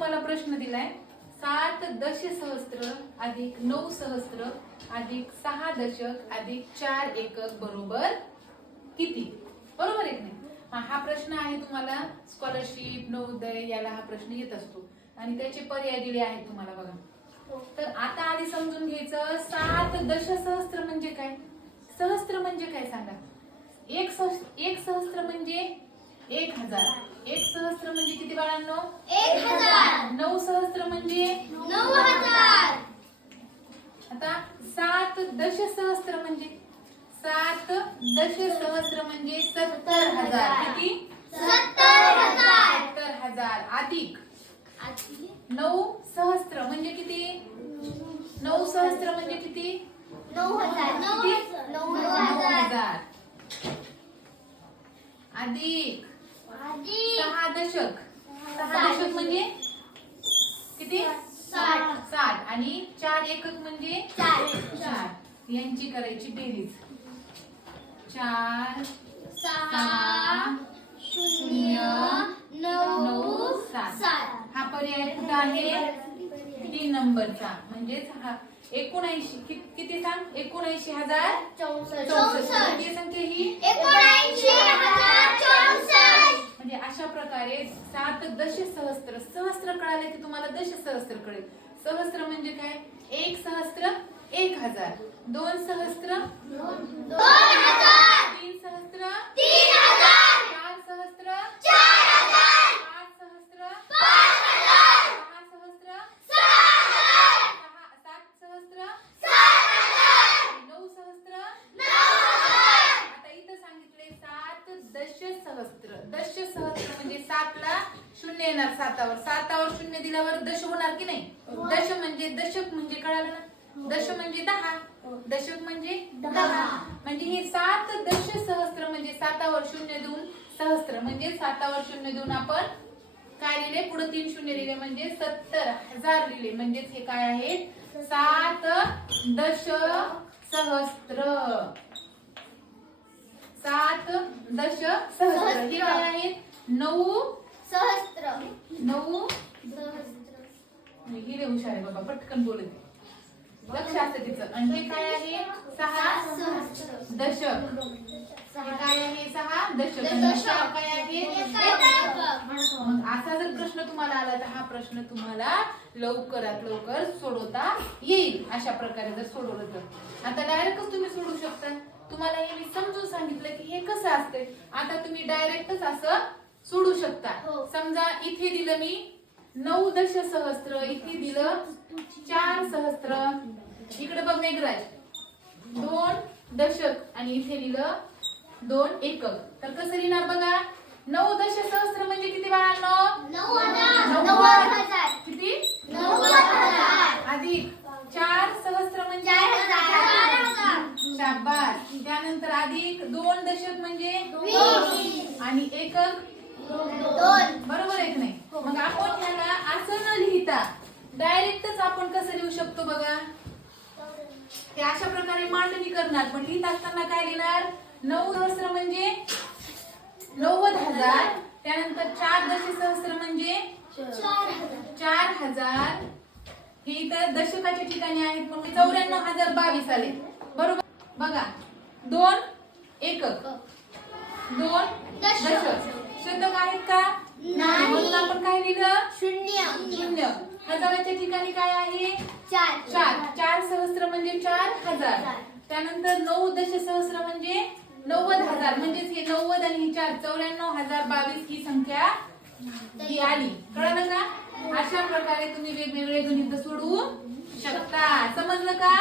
तुम्हाला प्रश्न दिलाय. सात दशसहस्त्र अधिक नऊ सहस्त्र अधिक सहा दशक अधिक चार एकक बरोबर किती? बरोबर एक नाही? हा, प्रश्न आहे तुम्हाला. स्कॉलरशिप नवोदय याला हा प्रश्न येत असतो. आणि त्याचे पर्याय दिले आहेत तुम्हाला बघा. तर आता आधी समजून घ्यायचं. सात दशसहस्त्र म्हणजे काय? सहस्त्र म्हणजे काय सांगा? एक सहस्त्र एक सहस्त्र म्हणजे एक हजार. एक सहस्त्र म्हणजे किती बाळांनो? एक हजार नऊ सहस्त्र म्हणजे नऊ हजार आता सात दशसहस्त्र म्हणजे सात दशसहस्त्र म्हणजे सत्तर हजार. किती? सत्तर हजार. सत्तर हजार. अधिक. नऊ सहस्त्र म्हणजे किती? नऊ सहस्त्र म्हणजे किती? नऊ हजार? नऊ हजार. अधिक. सहा दशक. सहा दशक म्हणजे किती? साठ. साठ. आणि चार एकक म्हणजे? चार. चार. यांची करायची बेरीज. चार सहा शून्य नऊ सात. सात. हा पर्याय कुठं आहे? तीन नंबरचा. म्हणजेच हा एकोणऐंशी. किती सांग? एकोणऐंशी हजार चौसष्ट. किती संख्या ही म्हणजे अशा प्रकारे सात दशसहस्त्र सहस्त्र कळाले की तुम्हाला दशसहस्त्र कळेल. सहस्त्र म्हणजे काय? एक सहस्त्र एक हजार. दोन सहस्त्र तीन सहस्त्र चार सहस्त्र पाच सहस्त्र सहा सहस्त्र सहा सात सहस्त्र नऊ सहस्त्र आता इथं सांगितले सात दशसहस्त्र दशसहस्त्र म्हणजे सातला शून्य येणार सातावर. सातावर शून्य दिल्यावर दश होणार की नाही? दश म्हणजे दशक म्हणजे कळालं ना? दश म्हणजे दहा. दशक म्हणजे दहा. म्हणजे हे सात दशसहस्त्र म्हणजे सातावर शून्य देऊन सहस्त्र म्हणजे सातावर शून्य देऊन आपण काय लिहिले? पुढे तीन शून्य लिहिले म्हणजे सत्तर हजार लिहिले. म्हणजेच हे काय आहे? सात दश सहस्त्र सात दश सहस्त्र हे काय आहेत? नऊ सहस्त्र नऊ. सहस्त्र ही लय हुशार आहे बाबा पटकन बोलत लक्ष असतं तिचं. आणि हे काय आहे? सहा दशक. हे काय आहे? सहा दशक. आणि दशक. चार काय आहे? मग असा जर प्रश्न तुम्हाला आला तर हा प्रश्न तुम्हाला लवकरात लवकर सोडवता येईल. अशा प्रकारे जर सोडवलं तर. आता डायरेक्टच तुम्ही सोडू शकता. तुम्हाला हे मी समजून सांगितलं की हे कसं असतंय? आता तुम्ही डायरेक्टच असं सोडू शकता. हो. समजा इथे दिलं मी नऊ दशसहस्त्र इथे दिलं. चार सहस्त्र इकडे बघ मेघराज. दोन दशक आणि इथे लिहिलं दोन एकक. तर कसं लिहिणार बघा? नऊ दशसहस्त्र म्हणजे किती बाळांनो? किती? अधिक. चार सहस्त्र म्हणजे? शाबास. त्यानंतर अधिक. दोन दशक म्हणजे? आणि एकक? दोन. बरोबर आहे की नाही? मग आपण याला असं न लिहिता डायरेक्टच आपण कसं लिहू शकतो बघा? ते अशा प्रकारे मांडणी करणार पण लिहित असताना काय लिहिणार? नऊ सहस्र म्हणजे नव्वद हजार त्यानंतर चार दशसहस्र म्हणजे चार हजार. हे तर दशकाच्या ठिकाणी आहेत मग चौऱ्याण्णव हजार बावीस आले. बरोबर? बघा दोन एकक. दोन दशक. शतक आहेत का? नाही. म्हणून आपण काय लिहिलं? शून्य. शून्य. हजाराच्या ठिकाणी काय आहे? चार. चार. चार सहस्त्र म्हणजे चार हजार. त्यानंतर नऊ दशसहस्त्र म्हणजे नव्वद हजार. म्हणजेच हे नव्वद आणि हे चार चौऱ्याण्णव हजार बावीस ही संख्या ही आली. कळलं का? अशा प्रकारे तुम्ही वेगवेगळे गणित सोडवू शकता. समजलं का?